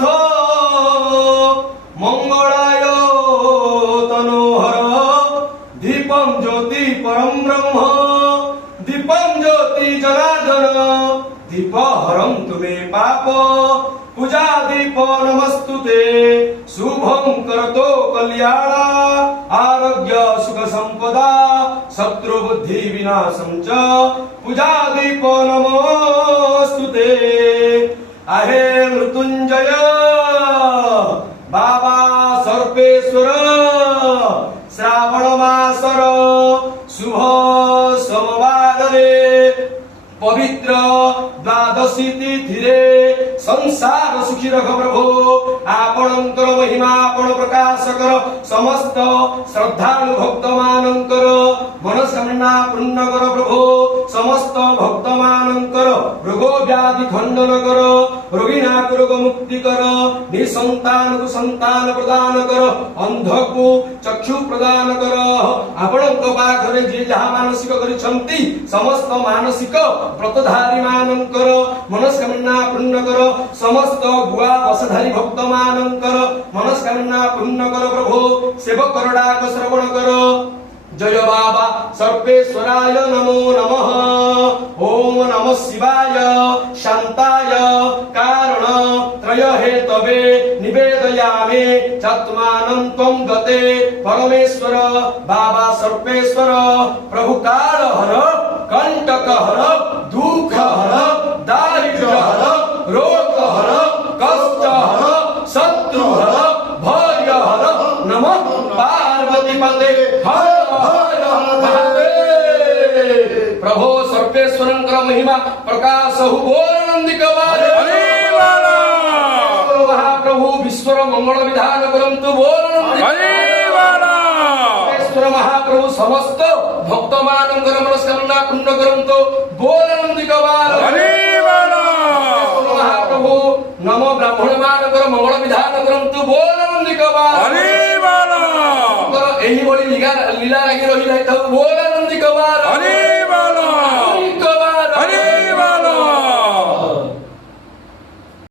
नाथ मंगलाय तनोहर दीपम ज्योति परम ब्रह्म दीपम ज्योति जनार्दन दीप हरम तुमे पाप पूजा दीप नमस्तुते शुभम करतो कल्याण आरोग्य सुख संपदा शत्रु बुद्धि विनाशम च पूजा दीप नमस्तुते आहे मृत्युंजय बाबा सर्पेश्वर श्रावण मासर शुभ सोमवार पवित्र द्वादशी तिथि संसार सुखी रख प्रभु आपणकर महिमा आपण प्रकाश कर समस्त श्रद्धालु भक्त मानकर मनस्कामना पूर्ण कर प्रभु समस्त भक्त मानकर रोग व्याधि खंडन कर रोगिना रोग मुक्ति कर निसंतान को संतान प्रदान कर अंध को चक्षु प्रदान कर आपणक पाखरे जे जहा मानसिक करिसंती समस्त मानसिक व्रतधारी मानकर मनस्कामना पूर्ण कर समस्त गुआ बसधारी भक्त मानकर मनस्कामना पूर्ण कर प्रभु सेवक डाक श्रवण कर जय बाबा सर्वेश्वराय नमो नमः ओम नमः शिवाय शांताय कारण त्रय हेतवे निवेदयामि चत्मानं त्वं गते परमेश्वर बाबा सर्वेश्वर प्रभु काल हर कंटक हर दुख हर दारिद्र्य हर रोग हर कष्ट हर शत्रु हर भय हर नमः पार्वती पते हर हर महादेव प्रभु सर्वेश्वरंकर महिमा प्रकाश हु बोल नंदिक वाले महाप्रभु विश्वर मंगल विधान करंतु बोल सर्वेश्वर महाप्रभु समस्त भक्त मानकर मनस्कामना पूर्ण करंतु बोल नंदिक वाले महाप्रभु नमो ब्राह्मण मानकर मंगल विधान करंतु बोल नंदिक वाले एही बड़ी लीला लागी रही बोल नंदिक वाले